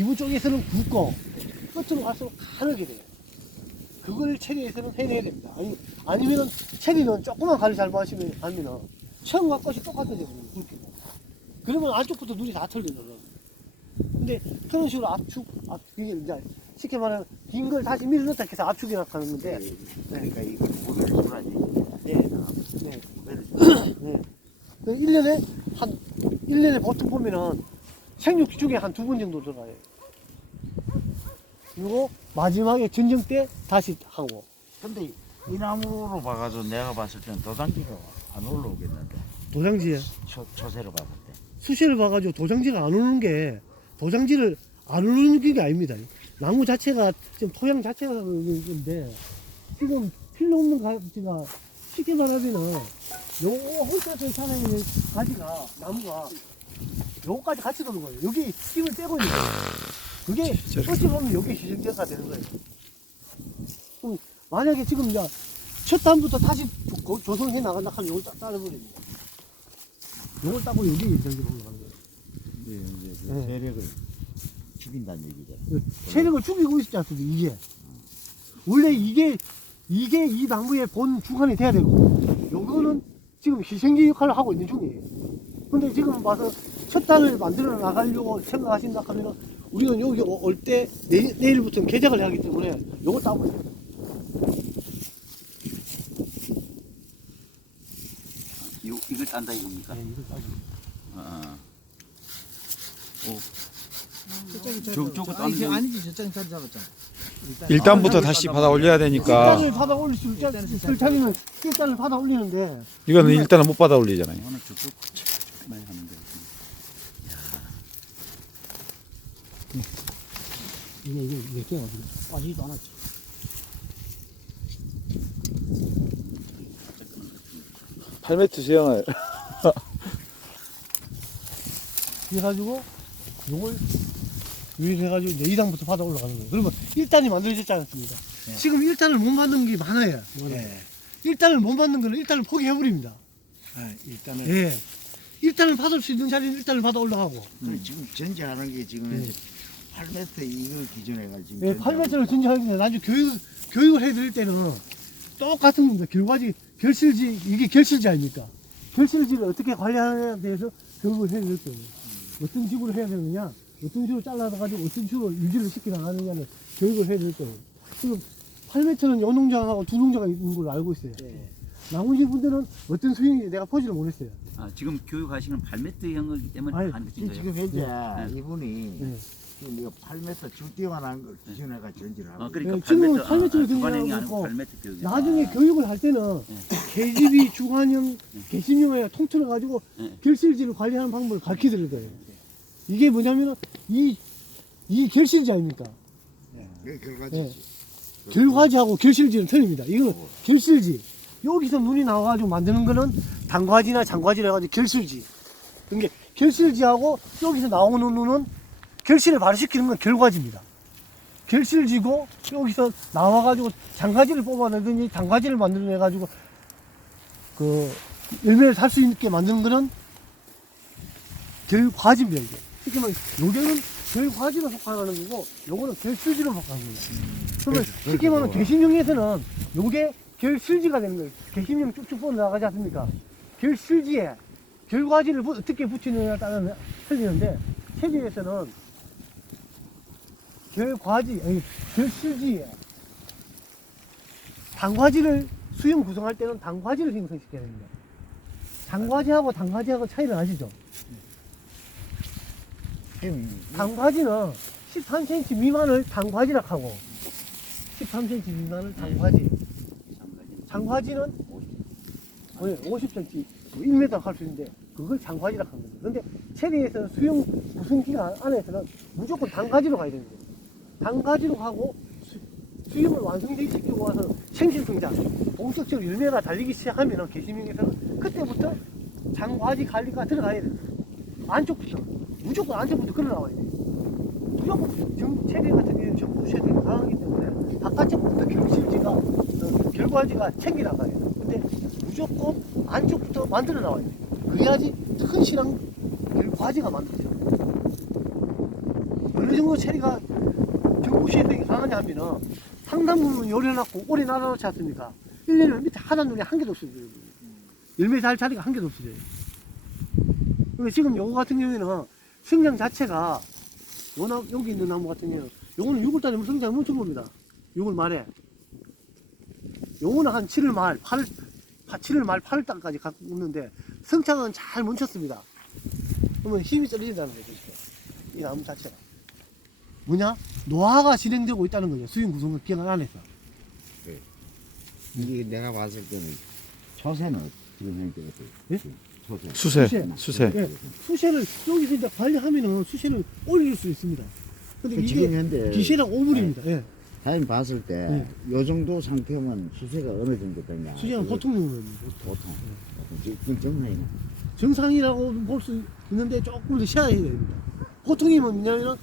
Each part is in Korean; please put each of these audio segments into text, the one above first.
기부 쪽에서는 굵고 끝으로 갈수록 가늘게 돼요. 그걸 체리에서는 해내야 됩니다. 아니, 아니면은 체리는 조그만 가를 잘못하시면 하면은 체험과 끝이 똑같아져요. 굵게. 그러면 안쪽부터 눈이 다 털리거든. 근데 그런 식으로 압축, 압, 이게 이제 쉽게 말하면 긴 걸 다시 밀어 넣다 해서 압축이 나타나는 건데, 그러니까 이걸 무를 주라지. 네. 네. 네. 그 1년에 한, 1년에 보통 보면은 생육 중에 한 두 번 정도 들어가요. 그리고 마지막에 전쟁 때 다시 하고. 근데 이 나무로 봐가지고 내가 봤을 때는 도장지가 안 올라오겠는데. 도장지에 초, 초세로 봤을 때. 수시를 봐가지고 도장지가 안 오는 게 도장지를 안 오는 게 아닙니다. 나무 자체가 지금 토양 자체가 그런데 지금 필요 없는 가지가 쉽게 말하면은 요 혼자서 살아있는 가지가 나무가 요거까지 같이 도는 거예요. 여기 힘을 빼고 있는 거예요. 그게 어찌 보면 여기 희생제가 되는 거예요. 그럼 만약에 지금 이제 첫 단부터 다시 조- 조성해 나간다 하면 요걸 딱 따라버립니다. 요걸 따고 여기 희생제로 올라가는 거예요. 근데 이제 그 네. 세력을 죽인다는 얘기죠. 그 체력을 죽이고 있지 않습니까, 이게. 원래 이게, 이게 이 나무의 본 주관이 돼야 되고, 요거는 지금 희생기 역할을 하고 있는 중이에요. 근데 지금 봐서 첫 단을 만들어 나가려고 생각하신다 하면은, 우리가 여기 올 때, 내일 부터는 개작을 하기 때문에, 요거 따고 있어요. 이, 이걸 딴다 이겁니까? 네, 이걸 따고. 어. 저쪽이 저- 저- 저거 아니, 딴 데- 아니지 저쪽이 자리 잡았잖아. 일단부터 아, 다시 받아 올려야 되니까 일단을 받아 올릴 수 있을 있을 자리는 일단을 받아 올리는데, 이거는 일단은 못 받아 올리잖아요. 오늘 쭉쭉 많이 하는데. 이게, 이게, 이게 깨가지고 빠지지도 않았지. 팔매트 수영을 그래가지고 요걸 유인해가지고 이제 2단부터 받아 올라가는 거예요. 그러면 1단이 만들어졌지 않습니까? 네. 지금 1단을 못 만든 게 많아요. 네. 1단을 못 만든 거는 1단을 포기해버립니다. 아, 일단은 예. 1단을 받을 수 있는 자리는 1단을 받아 올라가고. 그 지금 전제하는 게 지금 네. 이제 8m 이걸 기준해 가 지금. 예, 전제하고 8m를 전제하는데 나중에 교육, 교육을 해드릴 때는 똑같은 겁니다. 결과지, 결실지, 이게 결실지 아닙니까? 결실지를 어떻게 관리하느냐에 대해서 교육을 해드릴 거예요. 어떤 식으로 해야 되느냐, 어떤 식으로 잘라가지고 어떤 식으로 유지를 시켜 나가느냐는 교육을 해드릴 거예요. 지금 8m는 요 농장하고 두 농장가 있는 걸로 알고 있어요. 네. 나머지 분들은 어떤 수익인지 내가 포지를 못했어요. 아, 지금 교육하시는 8m형이기 때문에 아니, 하는 지금, 거죠. 지금 현재 네. 이분이 네. 지금 이거 8m 줄띄어난 걸 기준해가 전지를 하고. 어, 그러니까 네, 지금은 8m, 8m 를 주관형이 아니고 8m 교육. 나중에 교육을 할 때는 계집이 주관형, 개심형에 통틀어 가지고 네. 결실지를 관리하는 방법을 가르쳐 드릴 거예요. 이게 뭐냐면은 이, 이 결실지 아닙니까? 그 결과지. 네. 결과지하고 결실지는 틀립니다. 이거는 결실지. 여기서 눈이 나와가지고 만드는 거는 단과지나 장과지라 해가지고 결실지. 그러니까 결실지하고 여기서 나오는 눈은 결실을 발효시키는 건 결과지입니다. 결실지고 여기서 나와가지고 장과지를 뽑아내든지 단과지를 만들어내가지고 그 열매를 달수 있게 만드는 거는 결과지입니다. 이게. 쉽게 말해 요게는 결과지로 속하는 거고 요거는 결실지로 속하는 거예요. 그러면 쉽게 말하면 개심형에서는 요게 결실지가 되는 거예요. 개심형 쭉쭉 뻗어 나가지 않습니까? 결실지에 결과지를 부- 어떻게 붙이느냐에 따라 틀리는데 체제에서는 결과지, 아니 결실지에 단과지를 수용 구성할 때는 단과지를 생성시켜야 됩니다. 단과지하고 단과지하고 차이를 아시죠? 단과지는 13cm 미만을 단과지라 하고 13cm 미만을 단과지 장과지는 50cm, 1m 할 수 있는데 그걸 하는 거예요. 근데 체리에서는 구성 기간 안에서는 무조건 단과지로 가야 되는 거예요. 단과지로 가고 수, 수용을 완성시키고 와서 생신성장, 본격적으로 열매가 달리기 시작하면 개심형에서는 그때부터 장과지 관리가 들어가야 돼요. 안쪽부터 무조건 안쪽부터 걸어 나와야 돼요. 무조건 정, 체리 같은 경우는 정부 체리가 강하기 때문에 바깥쪽부터 결실지가 어, 결과지가 챙겨 나가요. 근데 무조건 안쪽부터 만들어 나와야 돼요. 그래야지 튼실한 결과지가 만들어져요. 어느 정도 체리가 경부시에서 강하냐 하면은 상당 부분 열려놨고 오래 날아놓지 않습니까? 1년에 밑에 하단 눈이 한 개도 없어져요. 열매 달 자리가 한 개도 없어져요. 근데 지금 요거 같은 경우에는 성장 자체가 요 나, 여기 있는 나무 같은 경우는 요거는 6월달에 성장이 멈춘 겁니다. 6월 말에. 요거는 한 7월 말, 8월, 7월 말, 8월 달까지 갖고 있는데 성장은 잘 멈췄습니다. 그러면 힘이 떨어진다는 거죠. 지금. 이 나무 자체가. 뭐냐? 노화가 진행되고 있다는 거죠. 수용 구성을 기간 안에서. 이게 내가 봤을 때는 초세는 지금 현재 예? 어떻게? 초세. 수세, 수세. 수세. 예, 수세를 여기서 이제 관리하면은 수세를 올릴 수 있습니다. 근데 그 이게 현재 기세랑 오물입니다. 예. 사장님 봤을 때 요 정도 상태면 수세가 어느 정도 되냐? 수세는 그거 보통 용어입니다. 보통. 지금 정상이네. 정상이라고 볼 수 있는데 조금 더 쉬어야 됩니다. 보통이면 뭐냐면은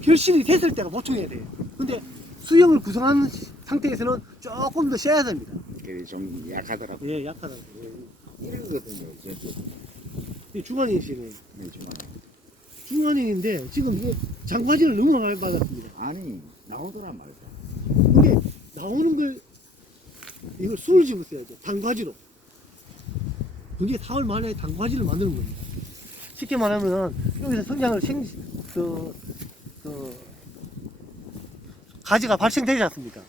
결실이 됐을 때가 보통이어야 돼요. 근데 수영을 구성한 상태에서는 조금 더 쉬어야 됩니다. 그게 좀 약하더라고. 예, 약하다고. 이러거든요. 저쪽. 이 중환인실이 네, 지금. 중환인인데 지금 이게 장바지를 너무 많이 받았습니다. 아니 나오더라 말이야. 근데 나오는 걸 이걸 술을 집었어야 돼. 단과지로. 그게 4월 말에 단과지를 만드는 겁니다. 쉽게 말하면 여기서 성장을 생, 그, 그, 가지가 발생되지 않습니까?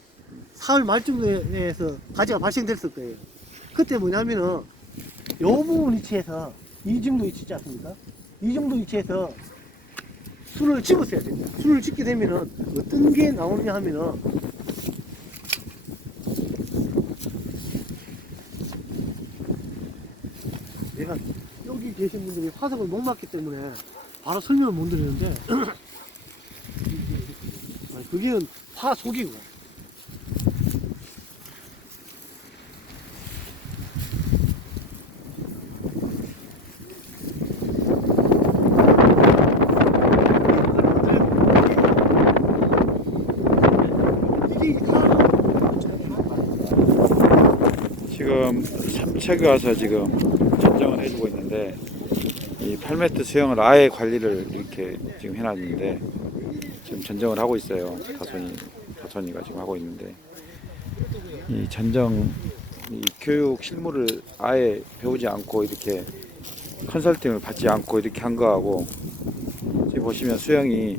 4월 말쯤에서 가지가 발생됐을 거예요. 그때 뭐냐면은 요 부분 위치에서 이 정도 위치 있지 않습니까? 이 정도 위치에서 술을 집었어야 됩니다. 술을 집게 되면은 어떤 게 나오느냐 하면은 내가 여기 계신 분들이 화석을 못 맞기 때문에 바로 설명을 못 드리는데 그게 화 속이고 지금 삼척에 와서 지금 전정을 해주고 있는데 이 8m 수영을 아예 관리를 이렇게 지금 해놨는데 지금 전정을 하고 있어요. 다손이 다손이가 지금 하고 있는데 이 전정 이 교육 실무를 아예 배우지 않고 이렇게 컨설팅을 받지 않고 이렇게 한 거하고 지금 보시면 수영이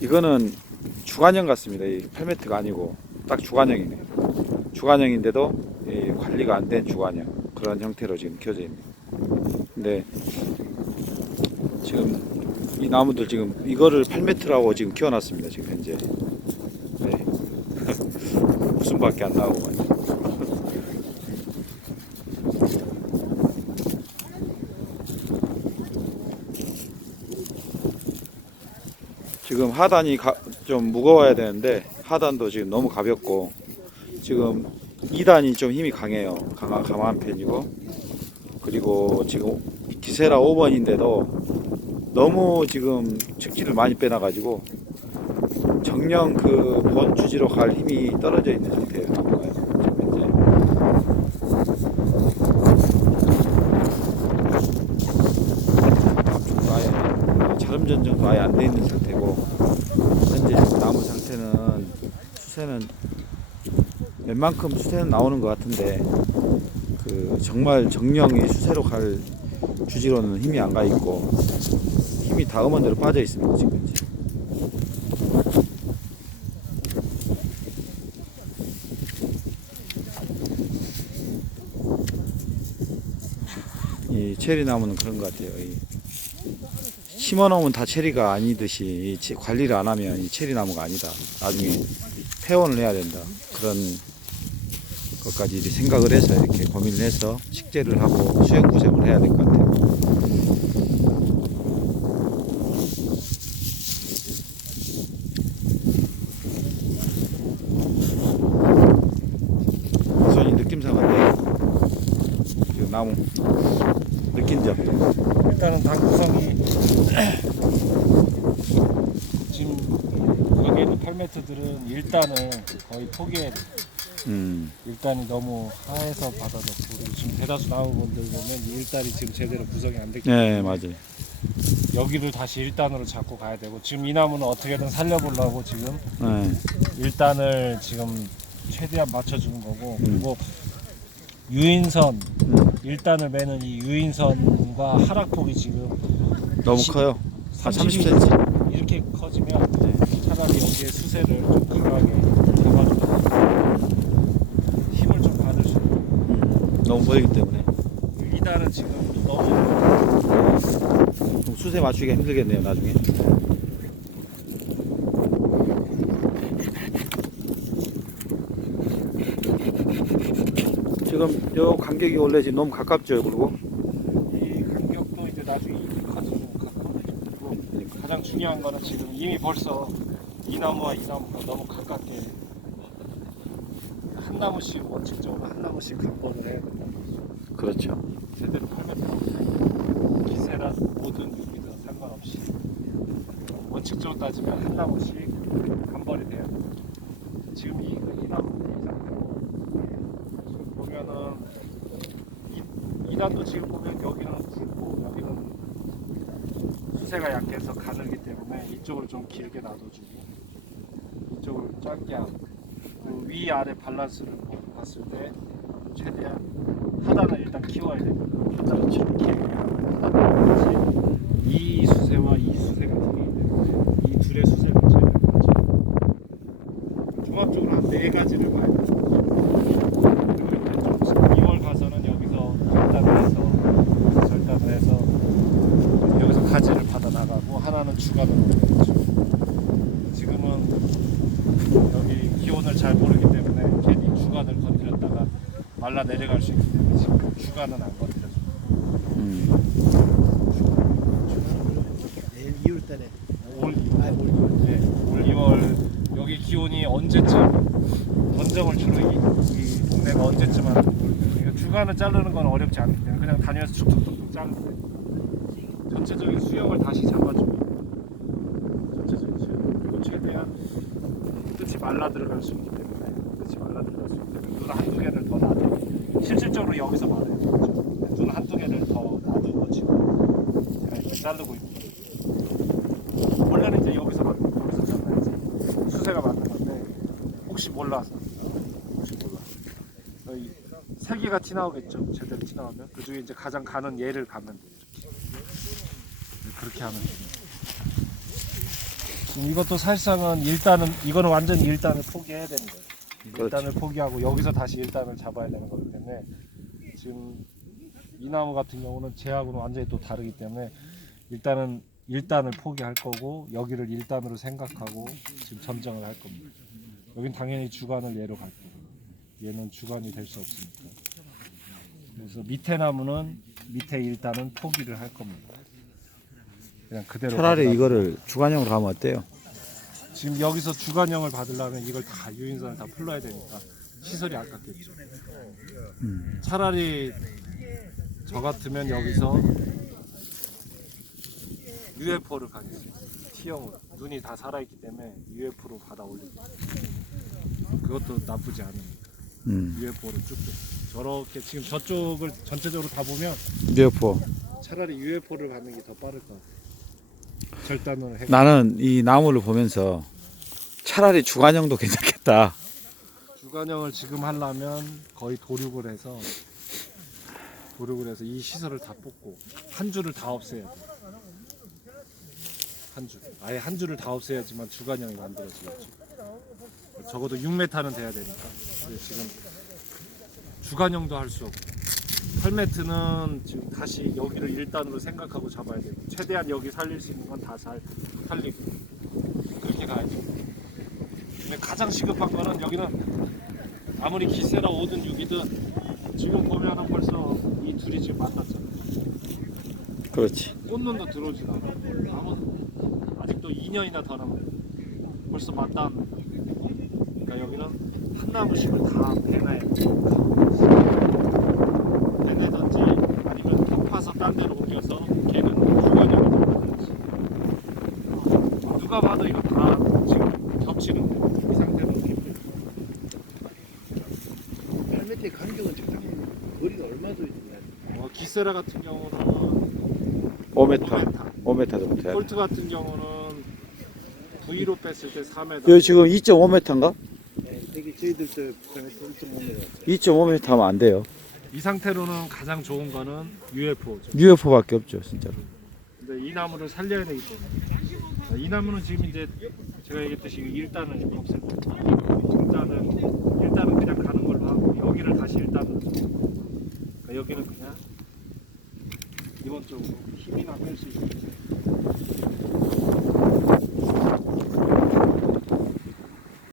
이거는 주관형 같습니다. 이 8m가 아니고 딱 주관형이네요. 주관형인데도 이 관리가 안 된 주관형 그런 형태로 지금 켜져 있네요. 근데 지금 이 나무들 지금 이거를 8m라고 지금 키워놨습니다. 지금 현재 네. 웃음밖에 안 나오고 말이죠. 지금 하단이 가- 좀 무거워야 되는데 하단도 지금 너무 가볍고 지금 2단이 좀 힘이 강해요. 강한, 강한 편이고 그리고 지금 기세라 5번인데도 너무 지금 측지를 많이 빼놔가지고 정령 그 본 주지로 갈 힘이 떨어져 있는 상태예요. 나무가요. 지금 현재. 앞쪽도 아예 자름 전정도 아예 안 돼 있는 상태고 현재 나무 상태는 수세는 웬만큼 수세는 나오는 것 같은데 그 정말 정령이 수세로 갈 주지로는 힘이 안 가 있고 힘이 다 음원대로 빠져 있습니다 지금 현재. 이 체리 나무는 그런 것 같아요. 이 심어놓으면 다 체리가 아니듯이 관리를 안 하면 이 체리 나무가 아니다. 나중에 폐원을 해야 된다. 그런 것까지 생각을 해서 이렇게 고민을 해서 식재를 하고 수영 구sem을 해야 될 것 같아요. 손이 느낌상한데 지금 나무 느낀 점. 일단은 당구성이 지금 여기 있는 8m들은 일단은 거의 포기해야 돼. 음. 일단이 너무 하에서 그리고 지금 대다수 나온 분들 보면 이 일단이 지금 제대로 구성이 안 됐기 때문에 네, 맞아요. 여기를 다시 일단으로 잡고 가야 되고 지금 이 나무는 어떻게든 살려보려고 지금 네. 일단을 지금 최대한 맞춰주는 거고 그리고 유인선 음. 일단을 매는 이 유인선과 하락폭이 지금 너무 시- 커요. 한30 30cm. 이렇게 커지면 차라리 여기에 수세를 좀 강하게 잡아주고 힘을 좀 있는 음. 너무 보이기 때문에. 이단은 지금 너무 좀 수세 맞추기가 힘들겠네요, 나중에. 지금 요 간격이 원래 지금 너무 가깝죠, 그리고 이 간격도 이제 나중에 그리고 가장 중요한 거는 지금 이미 벌써 이 나무와 이 나무가 너무 가깝게 한 나무씩 원칙적으로 한 나무씩 간번을 해야 된다. 그렇죠. 제대로 팔면 기세란 모든 유기든 상관없이 원칙적으로 따지면 한 나무씩 간번이 돼야 돼. 지금 이, 이 나무 이 지금 보면은 이, 이 단도 지금 보면 여기는 굵고 여기는 수세가 약해서 가늘기 때문에 이쪽을 좀 길게 놔둬주고 이쪽을 짧게 하고 그 위아래 밸런스를 봤을 때 최대한 하단을 일단 키워야 됩니다. 하단을 이렇게 하단을 이 수세와 이 수세가 때문에 이 둘의 수세를 제일 먼저 종합적으로 한 네 가지를 봐야 돼요. 2월 가서는 올려야죠. 지금은 여기 기온을 잘 모르기 때문에 괜히 주간을 건드렸다가 말라 내려갈 수 있기 때문에 지금 주간은 안 건드려줘. 음. 내일 2월 달에 올 2월. 네, 올 2월 여기 기온이 언제쯤 원정을 주로 이, 이 동네가 언제쯤 하는 그러니까 주간을 자르는 건 어렵지 않기 때문에 그냥 다니면서 툭툭툭툭 자르면 돼. 전체적인 수영을 다시 잡아주고 전체적인 수영 그리고 최대한 끝이 말라 들어갈 수 있기 때문에 끝이 말라 들어갈 수 있기 때문에 눈 한두 개를 더 놔두고 실질적으로 여기서 말해요. 그렇죠? 눈 한두 개를 더 놔두고 지금 제가 이렇게 자르고 거예요 원래는 이제 여기서 맞는 여기서 잘라야지. 수세가 맞는 건데 혹시 몰라서. 혹시 몰라 세 개가 티 나오겠죠? 제대로 티 나오면? 그 중에 이제 가장 가는 얘를 가면 돼요 이렇게 네, 그렇게 하면 돼요 지금 이것도 사실상은 일단은 이거는 완전히 일단을 포기해야 되는 거예요. 일단을 포기하고 여기서 다시 일단을 잡아야 되는 거기 때문에 지금 이 나무 같은 경우는 쟤하고는 완전히 또 다르기 때문에 일단은 일단을 포기할 거고 여기를 일단으로 생각하고 지금 전정을 할 겁니다. 여긴 당연히 주간을 예로 갈 거고 얘는 주간이 될 수 없으니까. 그래서 밑에 나무는 밑에 일단은 포기를 할 겁니다. 그냥 그대로 차라리. 이거를 주간형으로 가면 어때요? 지금 여기서 주간형을 받으려면 이걸 다 유인선을 다 풀러야 되니까 시설이 아깝겠죠. 음. 차라리 저 같으면 여기서 UFO를 가겠어요. T형으로 눈이 다 살아있기 때문에 UFO로 받아 올리고 그것도 나쁘지 않으니까 음. UFO로 쭉쭉 저렇게 지금 저쪽을 전체적으로 다 보면 UFO. 차라리 UFO를 받는 게 더 빠를 것 같아요. 절단을 해. 나는 이 나무를 보면서 차라리 주간형도 괜찮겠다. 주간형을 지금 하려면 거의 도륙을 해서 도륙을 해서 이 시설을 다 뽑고 한 줄을 다 없애야 돼. 한 줄. 아예 한 줄을 다 없애야지만 주간형이 만들어지겠죠. 적어도 6m는 돼야 되니까. 근데 지금 주간형도 할 수 없고 8m는 지금 다시 여기를 일단으로 생각하고 잡아야 되고 최대한 여기 살릴 수 있는 건다잘 살리고 가장 시급한 거는 여기는 아무리 기세라 5든 6이든 지금 보면은 벌써 이 둘이 지금 만났잖아. 그렇지. 꽃눈도 들어오진 않아. 아무 아직도 2년이나 더 남았. 벌써 맞닿는 그러니까 여기는 한 나무씩을 다 베놔야 돼. 베내든지 아니면 덮어서 딴 데로 옮겨서 걔는 주관형이 되든지. 누가 봐도 이거 다 지금 겹치는 거야. 이 상태로 기세라 같은 경우는 5m, 5m, 5m 정도 돼야 돼. 폴트 같은 경우는 V로 뺐을 때 4m. 여기 지금 2.5m인가? 되게 저희들도 1.5m 2.5m 하면 안 돼요. 이 상태로는 가장 좋은 거는 UFO죠. UFO밖에 없죠, 진짜로. 근데 이 나무를 살려야 되기 때문에 이 나무는 지금 이제 제가 얘기했듯이 1단은 지금 없을 거예요. 2단은 1단은 그냥 가는 걸로 하고 여기를 다시 1단으로 그러니까 여기는 그냥 쪽으로 힘이나 뺄 수 있게